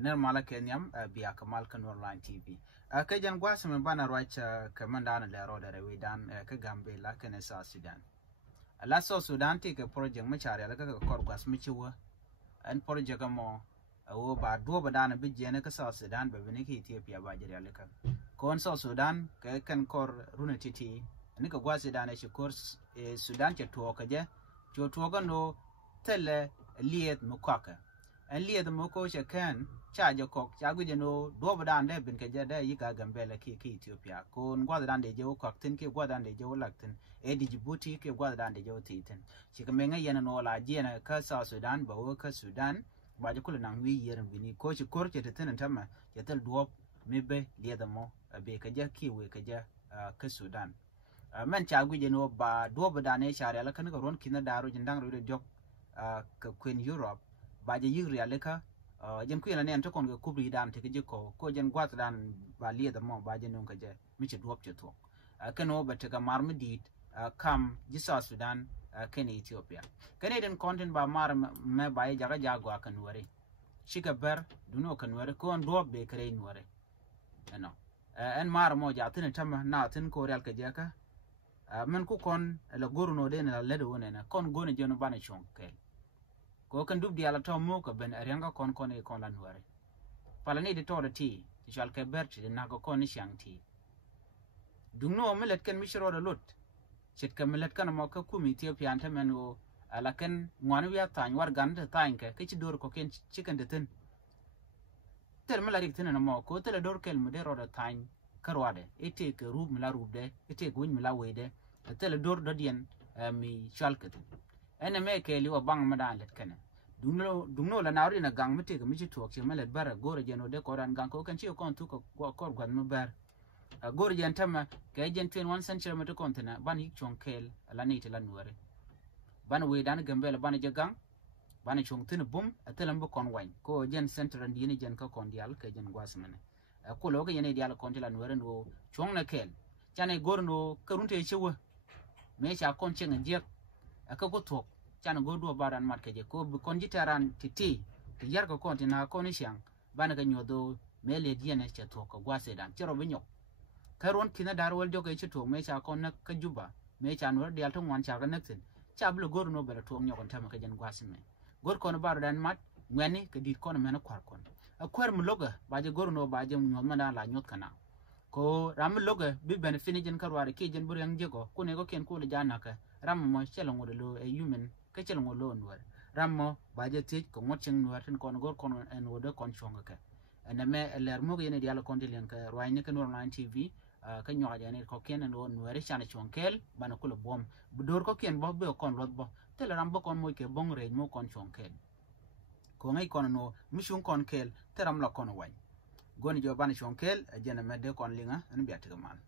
ner mala kenyam biya kamal kan online tv ka jan gwas men bana racha kamanda na le roda rewi dan ka gambe la kan sa sudan la so sudan ti ka project ma chare la ka kor gwas mi chiwa an project mo wo ba do ba dana bi je ne ka sa sudan ba ne ki ethiopia ba jira la kan kon so sudan ka kan kor runa titi ni ka gwas dana shi course sudan ke to ka je to ga no tele liet mu kwaka en liet mu ko she kan cha je kok cha gu je no do ba dan de bin ke je de yi ka gambe la ki ethiopia kon gwa dan de je wo kwak tin ke gwa dan de je wo lak tin e di Djibouti ke gwa dan de je wo tin shi ka menga yana no la je na ka sa sudan ba wo ka sudan ba je kula nan wi yerin bini ko shi korke ta tin tamma ya tal do mebe liet mo be ka je ki we ka je ka sudan men cha gu je no ba do ba dan e share la kan ka ron kina daro jindang ro de dok ka Queen Europe ba je yiri aleka jen ku yana ne to kon ga kubri dan te je ko jen gwat dan ba liye da mo ba je non ka je mi che duop che to kano ba te ga marmi dit kam ji sa sudan ken ethiopia canadian content ba mar me ba jaga jago kan wore shika ber duno kan wore ko on duop be kare wore no en mar mo ja tin tam na tin ko real ka je ka men ku kon la gorno de na ledo wona na kon gone je no bana chonke ko kan dub diala to mo ko ben arianga kon e kon lan ware pala ni de to de ti shal ke berti de na ko kon shang ti dungno melet ken mishro de lot chit ka melet kan mo ka kumi ethiopia anta men o ala ken ngwan wi atan war gan de tan ke ci dor ko ken chicken de tin tel mala rik tin na mo ko tel dor kel mo de ro de tan karwade ete ke rub mala rub de ete gun mala we de tel dor do dien mi shal ke ene me ke liwa bang madan let kana dungno la nawri na gang mite mi to ke melet bara gore jeno de ko ran gang ko kan ci kon tu ko kor gwan mu bar gore jen tama ke jen 21 century mate kontena ban yik chonkel la ni te la nuare ban we dan gambel ban je gang ban chong tin bum atelam bu kon wan ko jen central ndi ni jen ka kon dial ke jen gwasmane ko lo ke yene dial kon te la nuare no chong na kel chane gorno karunte chewa me cha kon chen je aka ko tok chan go do baran mat ke je ko kon jitaran titi ti yar ko kon tina kon shang bana ga nyodo mele diene che tok ko gwase dan chero binyo karon kina darwal joge che tok me cha kon na ka juba me cha no dial to wan cha ga naktin cha blo gor no bela tok nyokon tam ka jen gwasme gor kon bar dan mat ngani ke dit kon men kwar kon akwar mu loga ba je gor no ba je nyod mana la nyot kana ko ram loga bi ben fini jen karware ke jen bur yang je ko ne ko ken ko le janaka ram mo chelo ngode lo e human ke chelo ngolo nwer ram mo ba je ti ko ngotchen nwer tin kon gor kon en wode kon chonga ka ene me ler mo yene dialo kon dilen ka roine ka online tv ka nyoga jane ko ken en won nwer chana chonkel bana ko lo bom dor ko ken bo be kon lot bo tel ram bo kon mo ke bong re mo kon chonkel ko ngai kon no mission kon kel teram la kon wai goni jo bana chonkel jene me de kon linga en biatiga man